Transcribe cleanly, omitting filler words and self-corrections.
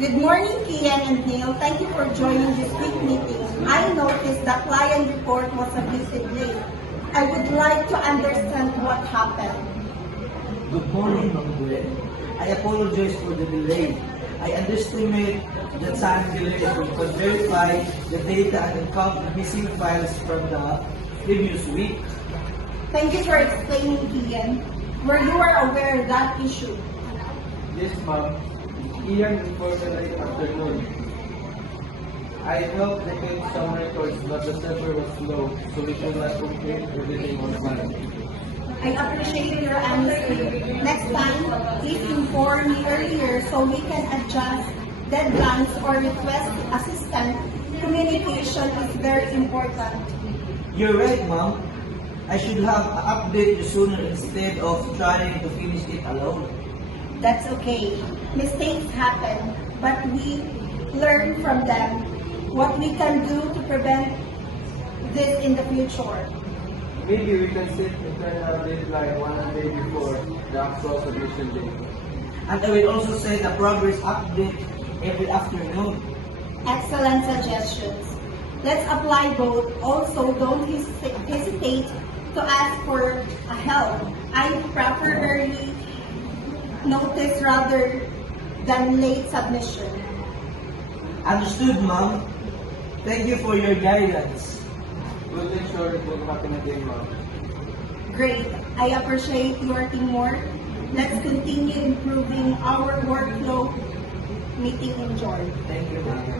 Good morning, Kian and Neil. Thank you for joining this week meeting. I noticed the client report was a bit late. I would like to understand what happened. Good morning, Ma'am Gwen. I apologize for the delay. I underestimate the time delay to verify the data and count the missing files from the previous week. Thank you for explaining, Kian. Were you aware of that issue? Yes, ma'am. Ian reported late afternoon. I helped decode some records, but the server was slow, so we could not complete everything on time. I appreciate your honesty. Next time, please inform me earlier so we can adjust deadlines or request assistance. Communication is very important. You're right, Ma'am. I should have updated you sooner instead of trying to finish it alone. That's okay. Mistakes happen, but we learn from them. What we can do to prevent this in the future. Maybe we can set internal deadline one day before the actual submission date. And I will also send a progress update every afternoon. Excellent suggestions. Let's apply both. Also, don't hesitate to ask for help. I prefer early notice rather than late submission. Understood, Ma'am. Thank you for your guidance. We'll make sure it will happen again, ma'am. Great. I appreciate your teamwork. Let's continue improving our workflow. Meeting enjoyed. Thank you, Ma'am.